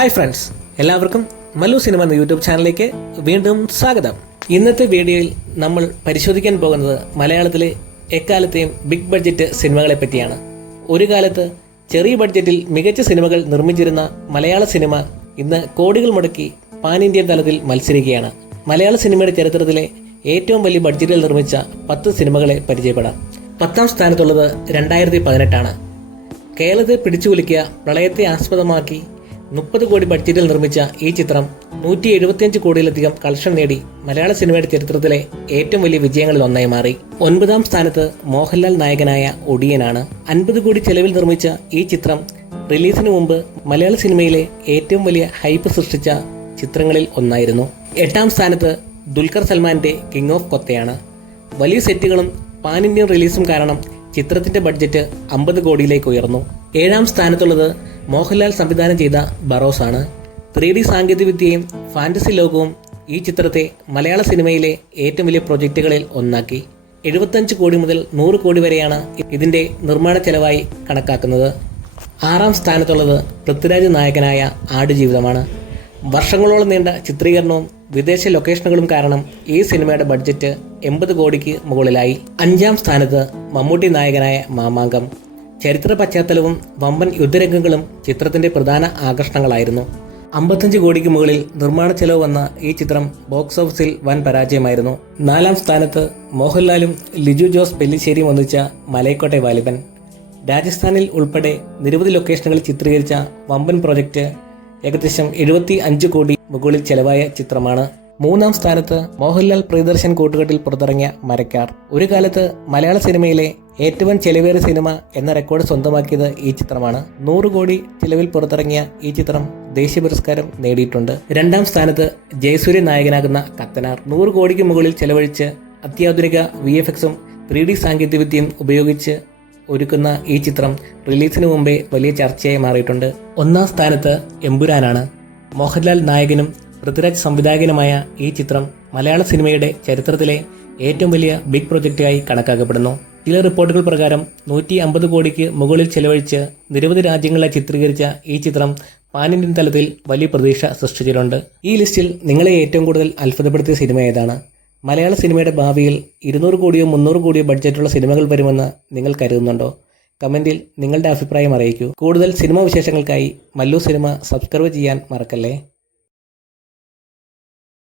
Hi friends, എല്ലാവർക്കും Mallu cinema എന്ന YouTube ചാനലിലേക്ക് വീണ്ടും സ്വാഗതം. ഇന്നത്തെ വീഡിയോയിൽ നമ്മൾ പരിശോധിക്കാൻ പോകുന്നത് മലയാളത്തിലെ എക്കാലത്തെയും ബിഗ് ബഡ്ജറ്റ് സിനിമകളെ പറ്റിയാണ്. ഒരു കാലത്ത് ചെറിയ ബഡ്ജറ്റിൽ മികച്ച സിനിമകൾ നിർമ്മിച്ചിരുന്ന മലയാള സിനിമ ഇന്ന് കോടികൾ മുടക്കി പാൻ ഇന്ത്യൻ തലത്തിൽ മത്സരിക്കുകയാണ്. മലയാള സിനിമയുടെ ചരിത്രത്തിലെ ഏറ്റവും വലിയ ബഡ്ജറ്റിൽ നിർമ്മിച്ച 10 സിനിമകളെ പരിചയപ്പെടാം. 10ാം സ്ഥാനത്തുള്ളത് 2018 കേരളത്തെ പിടിച്ചുകുലുക്കിയ പ്രളയത്തെ ആസ്പദമാക്കി 30 കോടി ബഡ്ജറ്റിൽ നിർമ്മിച്ച ഈ ചിത്രം 175 കോടിയിലധികം കളക്ഷൻ നേടി മലയാള സിനിമയുടെ ചരിത്രത്തിലെ ഏറ്റവും വലിയ വിജയങ്ങളിൽ ഒന്നായി മാറി. 9ാം സ്ഥാനത്ത് മോഹൻലാൽ നായകനായ ഒടിയനാണ്. 50 കോടി ചെലവിൽ നിർമ്മിച്ച ഈ ചിത്രം റിലീസിന് മുമ്പ് മലയാള സിനിമയിലെ ഏറ്റവും വലിയ ഹൈപ്പ് സൃഷ്ടിച്ച ചിത്രങ്ങളിൽ ഒന്നായിരുന്നു. 8ാം സ്ഥാനത്ത് ദുൽഖർ സൽമാന്റെ കിങ് ഓഫ് കൊത്തയാണ്. വലിയ സെറ്റുകളും പാൻ ഇന്ത്യൻ റിലീസും കാരണം ചിത്രത്തിന്റെ ബഡ്ജറ്റ് 50 കോടിയിലേക്ക് ഉയർന്നു. 7ാം സ്ഥാനത്തുള്ളത് മോഹൻലാൽ സംവിധാനം ചെയ്ത ബറോസ് ആണ്. 3D സാങ്കേതികവിദ്യയും ഫാന്റസി ലോകവും ഈ ചിത്രത്തെ മലയാള സിനിമയിലെ ഏറ്റവും വലിയ പ്രൊജക്റ്റുകളിൽ ഒന്നാക്കി. 75 കോടി മുതൽ 100 കോടി വരെയാണ് ഇതിന്റെ നിർമ്മാണ ചെലവായി കണക്കാക്കുന്നത്. 6ാം സ്ഥാനത്തുള്ളത് പൃഥ്വിരാജ് നായകനായ ആടുജീവിതമാണ്. വർഷങ്ങളോളം നീണ്ട ചിത്രീകരണവും വിദേശ ലൊക്കേഷനുകളും കാരണം ഈ സിനിമയുടെ ബഡ്ജറ്റ് 80 കോടിക്ക് മുകളിലായി. 5ാം സ്ഥാനത്ത് മമ്മൂട്ടി നായകനായ മാമാങ്കം. ചരിത്ര പശ്ചാത്തലവും വമ്പൻ യുദ്ധരംഗങ്ങളും ചിത്രത്തിന്റെ പ്രധാന ആകർഷണങ്ങളായിരുന്നു. 55 കോടിക്ക് മുകളിൽ നിർമ്മാണ ചെലവ് വന്ന ഈ ചിത്രം ബോക്സ് ഓഫീസിൽ വൻ പരാജയമായിരുന്നു. 4ാം സ്ഥാനത്ത് മോഹൻലാലും ലിജു ജോസ് പെല്ലിശ്ശേരിയും ഒന്നിച്ച മലൈക്കോട്ടെ വാലിബൻ. രാജസ്ഥാനിൽ ഉൾപ്പെടെ നിരവധി ലൊക്കേഷനുകളിൽ ചിത്രീകരിച്ച വമ്പൻ പ്രൊജക്ട് ഏകദേശം 75 കോടി മുകളിൽ ചെലവായ ചിത്രമാണ്. 3ാം സ്ഥാനത്ത് മോഹൻലാൽ പ്രിയദർശൻ കൂട്ടുകെട്ടിൽ പുറത്തിറങ്ങിയ മരക്കാർ. ഒരു കാലത്ത് മലയാള സിനിമയിലെ ഏറ്റവും ചെലവേറിയ സിനിമ എന്ന റെക്കോർഡ് സ്വന്തമാക്കിയത് ഈ ചിത്രമാണ്. 100 കോടി ചെലവിൽ പുറത്തിറങ്ങിയ ഈ ചിത്രം ദേശീയ പുരസ്കാരം നേടിയിട്ടുണ്ട്. 2ാം സ്ഥാനത്ത് ജയസൂര്യ നായകനാകുന്ന കത്തനാർ. 100 കോടിക്ക് മുകളിൽ ചെലവഴിച്ച് അത്യാധുനിക VFXും 3D സാങ്കേതികവിദ്യയും ഉപയോഗിച്ച് ഒരുക്കുന്ന ഈ ചിത്രം റിലീസിന് മുമ്പേ വലിയ ചർച്ചയായി മാറിയിട്ടുണ്ട്. 1ാം സ്ഥാനത്ത് എമ്പുരാനാണ്. മോഹൻലാൽ നായകനും പൃഥ്വിരാജ് സംവിധായകനുമായ ഈ ചിത്രം മലയാള സിനിമയുടെ ചരിത്രത്തിലെ ഏറ്റവും വലിയ ബിഗ് പ്രൊജക്റ്റായി കണക്കാക്കപ്പെടുന്നു. ചില റിപ്പോർട്ടുകൾ പ്രകാരം 150 കോടിക്ക് മുകളിൽ ചെലവഴിച്ച് നിരവധി രാജ്യങ്ങളെ ചിത്രീകരിച്ച ഈ ചിത്രം പാൻ ഇന്ത്യൻ തലത്തിൽ വലിയ പ്രതീക്ഷ സൃഷ്ടിച്ചിട്ടുണ്ട്. ഈ ലിസ്റ്റിൽ നിങ്ങളെ ഏറ്റവും കൂടുതൽ അത്ഭുതപ്പെടുത്തിയ സിനിമ ഏതാണ്? മലയാള സിനിമയുടെ ഭാവിയിൽ 200 കോടിയോ 300 കോടിയോ ബഡ്ജറ്റുള്ള സിനിമകൾ വരുമെന്ന് നിങ്ങൾ കരുതുന്നുണ്ടോ? കമന്റിൽ നിങ്ങളുടെ അഭിപ്രായം അറിയിക്കൂ. കൂടുതൽ സിനിമാ വിശേഷങ്ങൾക്കായി മല്ലു സിനിമ സബ്സ്ക്രൈബ് ചെയ്യാൻ മറക്കല്ലേ.